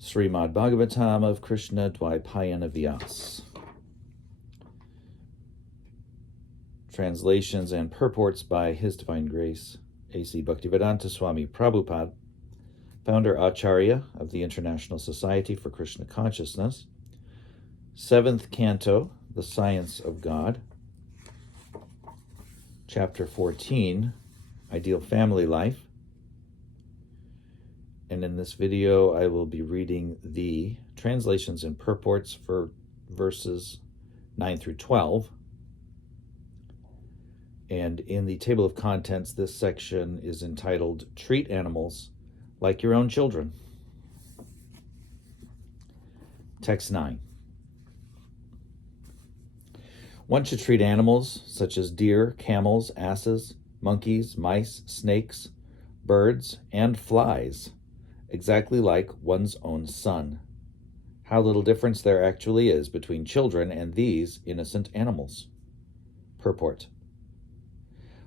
Śrīmad Bhāgavatam of Krishna Dvaipayana Vyas. Translations and purports by His Divine Grace, A.C. Bhaktivedanta Swami Prabhupada, Founder Acharya of the International Society for Krishna Consciousness, 7th Canto, The Science of God, Chapter 14, Ideal Family Life. And in this video, I will be reading the translations and purports for verses 9 through 12. And in the table of contents, this section is entitled, Treat Animals Like Your Own Children. Text 9. One should treat animals such as deer, camels, asses, monkeys, mice, snakes, birds, and flies exactly like one's own son. How little difference there actually is between children and these innocent animals. Purport.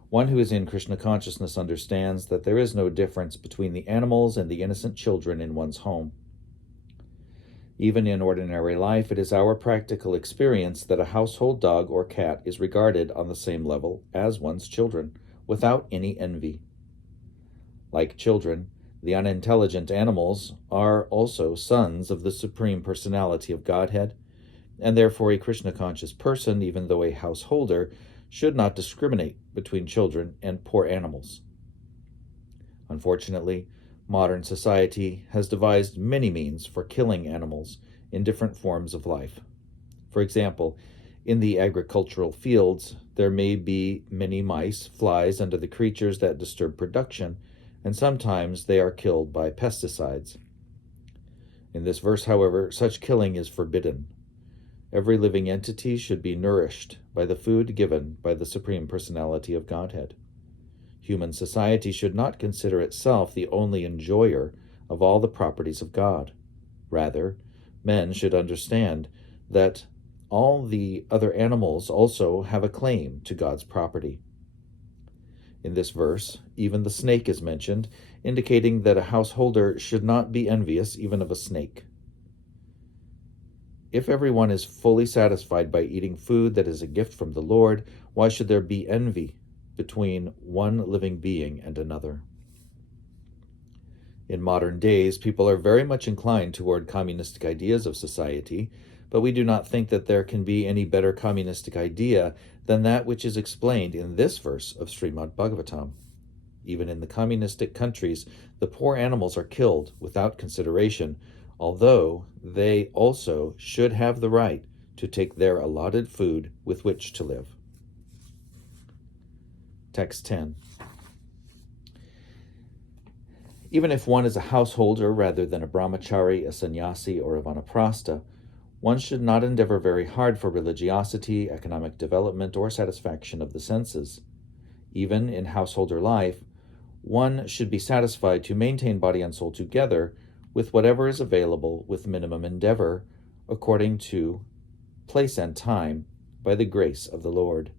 One who is in Krishna consciousness understands that there is no difference between the animals and the innocent children in one's home. Even in ordinary life, it is our practical experience that a household dog or cat is regarded on the same level as one's children, without any envy. Like children, the unintelligent animals are also sons of the Supreme Personality of Godhead, and therefore a Krishna-conscious person, even though a householder, should not discriminate between children and poor animals. Unfortunately, modern society has devised many means for killing animals in different forms of life. For example, in the agricultural fields, there may be many mice, flies, and other creatures that disturb production, and sometimes they are killed by pesticides. In this verse, however, such killing is forbidden. Every living entity should be nourished by the food given by the Supreme Personality of Godhead. Human society should not consider itself the only enjoyer of all the properties of God. Rather, men should understand that all the other animals also have a claim to God's property. In this verse, even the snake is mentioned, indicating that a householder should not be envious even of a snake. If everyone is fully satisfied by eating food that is a gift from the Lord, why should there be envy between one living being and another? In modern days, people are very much inclined toward communistic ideas of society, but we do not think that there can be any better communistic idea than that which is explained in this verse of Śrīmad Bhāgavatam. Even in the communistic countries, the poor animals are killed without consideration, although they also should have the right to take their allotted food with which to live. Text 10. Even if one is a householder rather than a brahmachari, a sannyasi, or a vanaprastha, one should not endeavor very hard for religiosity, economic development, or satisfaction of the senses. Even in householder life, one should be satisfied to maintain body and soul together with whatever is available with minimum endeavor, according to place and time, by the grace of the Lord.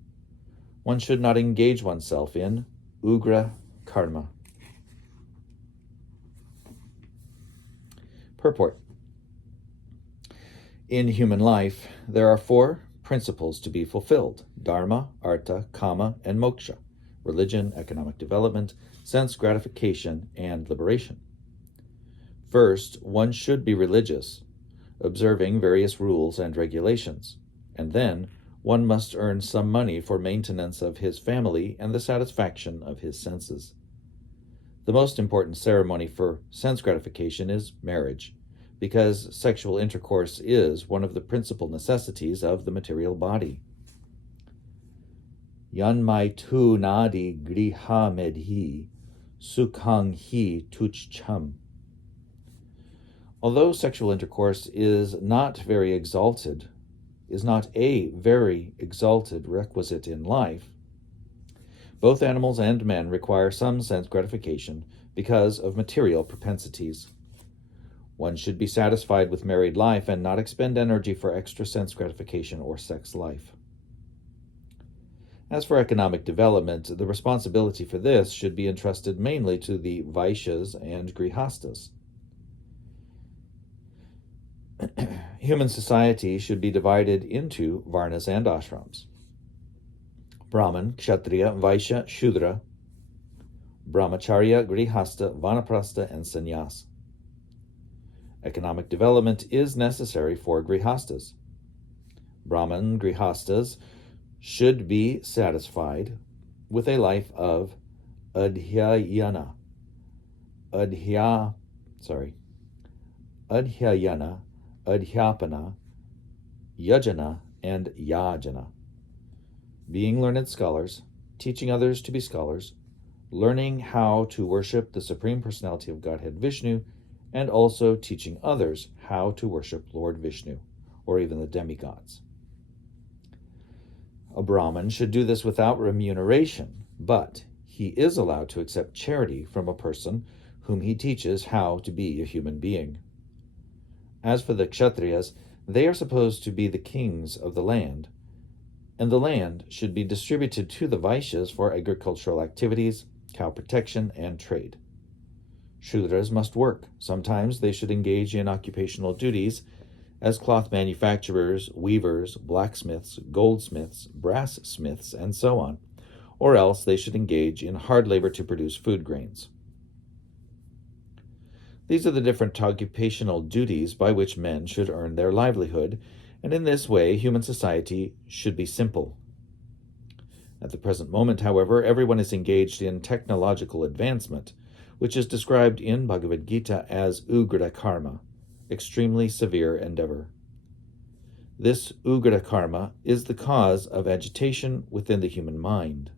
One should not engage oneself in ugra karma. Purport. In human life, there are 4 principles to be fulfilled: dharma, artha, kama, and moksha: religion, economic development, sense gratification, and liberation. First, one should be religious, observing various rules and regulations, and then one must earn some money for maintenance of his family and the satisfaction of his senses. The most important ceremony for sense gratification is marriage, because sexual intercourse is one of the principal necessities of the material body. Yanmai tu nadi griha medhi, sukhang hi tuchcham. Although sexual intercourse is not a very exalted requisite in life, both animals and men require some sense gratification because of material propensities. One should be satisfied with married life and not expend energy for extra sense gratification or sex life. As for economic development, the responsibility for this should be entrusted mainly to the Vaishyas and Grihastas. Human society should be divided into varnas and ashrams. Brahman, Kshatriya, Vaishya, Shudra, Brahmacharya, Grihastha, Vanaprastha, and Sannyas. Economic development is necessary for grihasthas. Brahman grihasthas should be satisfied with a life of adhyayana, adhyapana, yajana, and yajana. Being learned scholars, teaching others to be scholars, learning how to worship the Supreme Personality of Godhead Vishnu, and also teaching others how to worship Lord Vishnu, or even the demigods. A Brahmin should do this without remuneration, but he is allowed to accept charity from a person whom he teaches how to be a human being. As for the Kshatriyas, they are supposed to be the kings of the land, and the land should be distributed to the Vaishyas for agricultural activities, cow protection, and trade. Shudras must work. Sometimes they should engage in occupational duties as cloth manufacturers, weavers, blacksmiths, goldsmiths, brass smiths, and so on, or else they should engage in hard labor to produce food grains. These are the different occupational duties by which men should earn their livelihood, and in this way human society should be simple. At the present moment, however, everyone is engaged in technological advancement, which is described in Bhagavad Gita as ugrata karma, extremely severe endeavor. This ugrata karma is the cause of agitation within the human mind.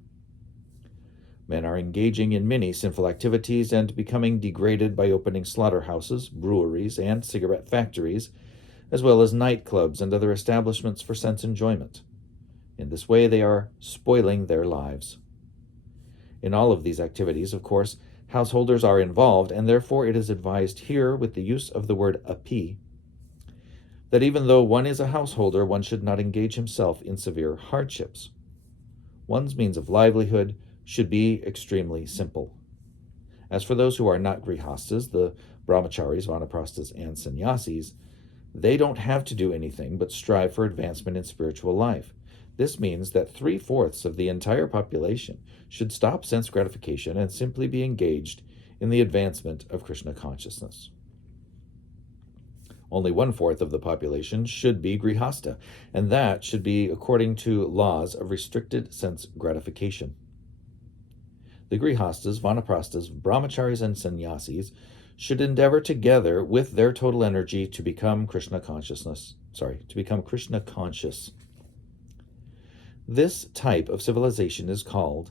Men are engaging in many sinful activities and becoming degraded by opening slaughterhouses, breweries, and cigarette factories, as well as nightclubs and other establishments for sense enjoyment. In this way, they are spoiling their lives. In all of these activities, of course, householders are involved, and therefore it is advised here, with the use of the word api, that even though one is a householder, one should not engage himself in severe hardships. One's means of livelihood should be extremely simple. As for those who are not grihastas, the brahmacharis, vanaprasthas, and sannyasis, they don't have to do anything but strive for advancement in spiritual life. This means that 3/4 of the entire population should stop sense gratification and simply be engaged in the advancement of Krishna consciousness. Only 1/4 of the population should be grihasta, and that should be according to laws of restricted sense gratification. The grihastas, vanaprasthas, brahmacharis, and sannyasis should endeavor together with their total energy to become Krishna conscious. This type of civilization is called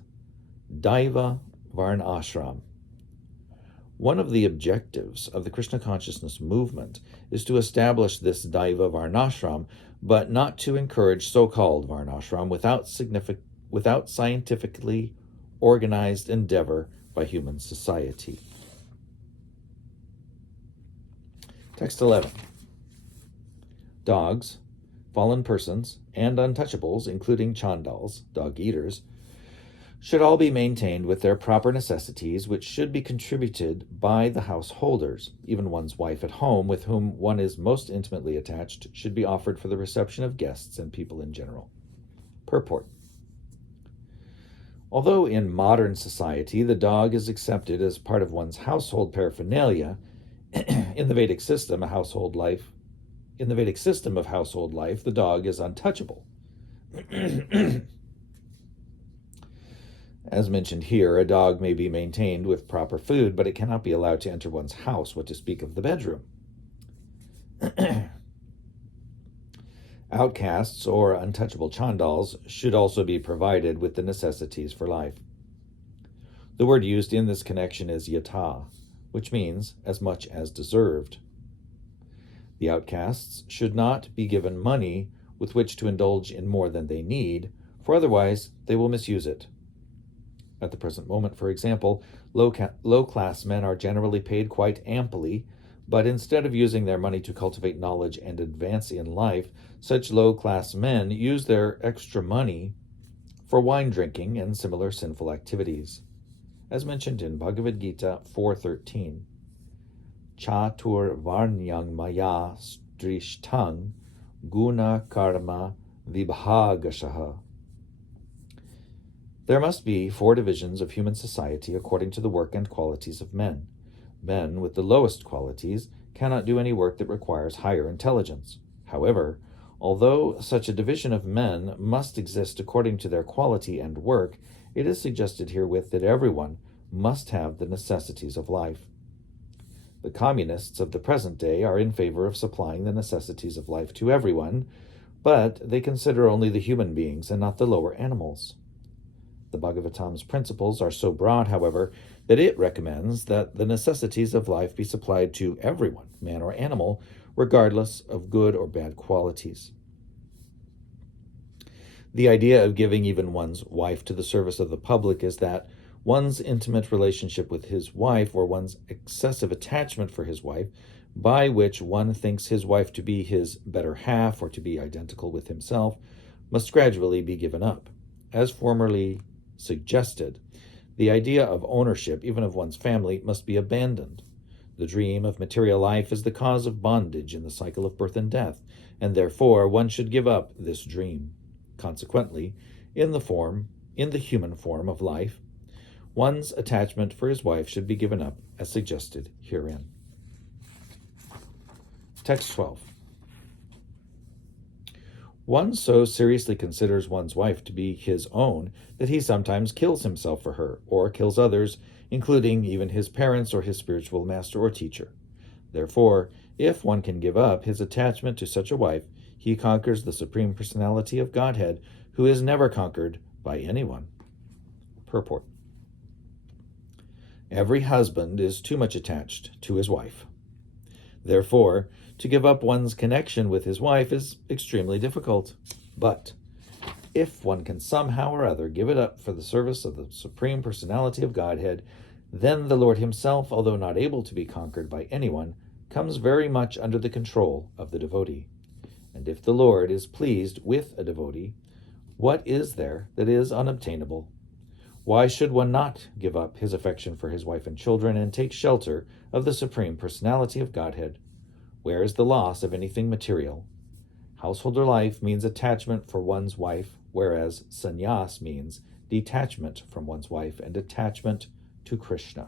Daiva Varnashram. One of the objectives of the Krishna consciousness movement is to establish this Daiva Varnashram, but not to encourage so-called Varnashram without scientifically organized endeavor by human society. Text 11. Dogs, fallen persons, and untouchables, including chandals, dog-eaters, should all be maintained with their proper necessities, which should be contributed by the householders. Even one's wife at home, with whom one is most intimately attached, should be offered for the reception of guests and people in general. Purport. Although in modern society the dog is accepted as part of one's household paraphernalia, in the Vedic system of household life, the dog is untouchable. As mentioned here, a dog may be maintained with proper food, but it cannot be allowed to enter one's house, what to speak of the bedroom. Outcasts or untouchable chandals should also be provided with the necessities for life. The word used in this connection is yatha, which means as much as deserved. The outcasts should not be given money with which to indulge in more than they need, for otherwise they will misuse it. At the present moment, for example, low-class men are generally paid quite amply, but instead of using their money to cultivate knowledge and advance in life, such low-class men use their extra money for wine drinking and similar sinful activities. As mentioned in Bhagavad Gita 4:13, Chatur Varnyang Maya drishtang guna karma vibhagashaha. There must be 4 divisions of human society according to the work and qualities of men. Men with the lowest qualities cannot do any work that requires higher intelligence. However, although such a division of men must exist according to their quality and work, it is suggested herewith that everyone must have the necessities of life. The communists of the present day are in favor of supplying the necessities of life to everyone, but they consider only the human beings and not the lower animals. The Bhagavatam's principles are so broad, however, that it recommends that the necessities of life be supplied to everyone, man or animal, regardless of good or bad qualities. The idea of giving even one's wife to the service of the public is that one's intimate relationship with his wife, or one's excessive attachment for his wife, by which one thinks his wife to be his better half or to be identical with himself, must gradually be given up. As formerly suggested, the idea of ownership, even of one's family, must be abandoned. The dream of material life is the cause of bondage in the cycle of birth and death, and therefore one should give up this dream. Consequently, in the human form of life, one's attachment for his wife should be given up as suggested herein. Text 12. One so seriously considers one's wife to be his own that he sometimes kills himself for her, or kills others, including even his parents or his spiritual master or teacher. Therefore, if one can give up his attachment to such a wife, he conquers the Supreme Personality of Godhead, who is never conquered by anyone. Purport. Every husband is too much attached to his wife. Therefore, to give up one's connection with his wife is extremely difficult. But if one can somehow or other give it up for the service of the Supreme Personality of Godhead, then the Lord himself, although not able to be conquered by anyone, comes very much under the control of the devotee. And if the Lord is pleased with a devotee, what is there that is unobtainable? Why should one not give up his affection for his wife and children and take shelter of the Supreme Personality of Godhead? Where is the loss of anything material? Householder life means attachment for one's wife, whereas sannyas means detachment from one's wife and attachment to Krishna.